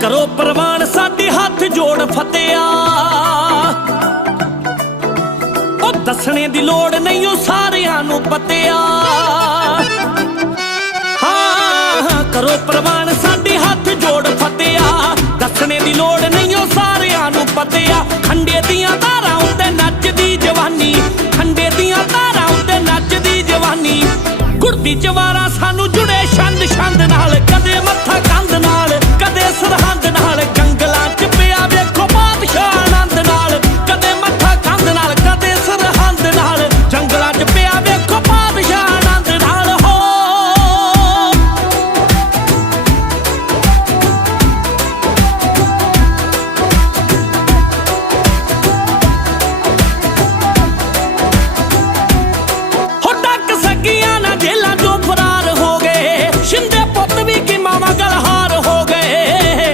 ਕਰੋ ਪ੍ਰਵਾਨ, ਸਾਡੇ ਹੱਥ ਜੋੜ ਫਤਿਆ ਉਹ ਦੱਸਣੇ ਦੀ ਲੋੜ ਨਹੀਂ, ਉਹ ਸਾਰਿਆਂ ਨੂੰ ਪਤਿਆ। ਹਾਂ, ਕਰੋ ਪ੍ਰਵਾਨ, ਸਾਡੇ ਹੱਥ ਜੋੜ ਫਤਿਆ ਦੱਸਣੇ ਦੀ ਲੋੜ ਨਹੀਂ, ਉਹ ਸਾਰਿਆਂ ਨੂੰ ਪਤਿਆ। ਖੰਡੇ ਦੀਆਂ ਧਾਰਾਂ ਉੱਤੇ ਨੱਚਦੀ ਜਵਾਨੀ, ਖੰਡੇ ਦੀਆਂ ਧਾਰਾਂ ਉੱਤੇ ਨੱਚਦੀ ਜਵਾਨੀ। ਗੁਰਦੀ ਜਵਾਰਾ ਸਾਨੂੰ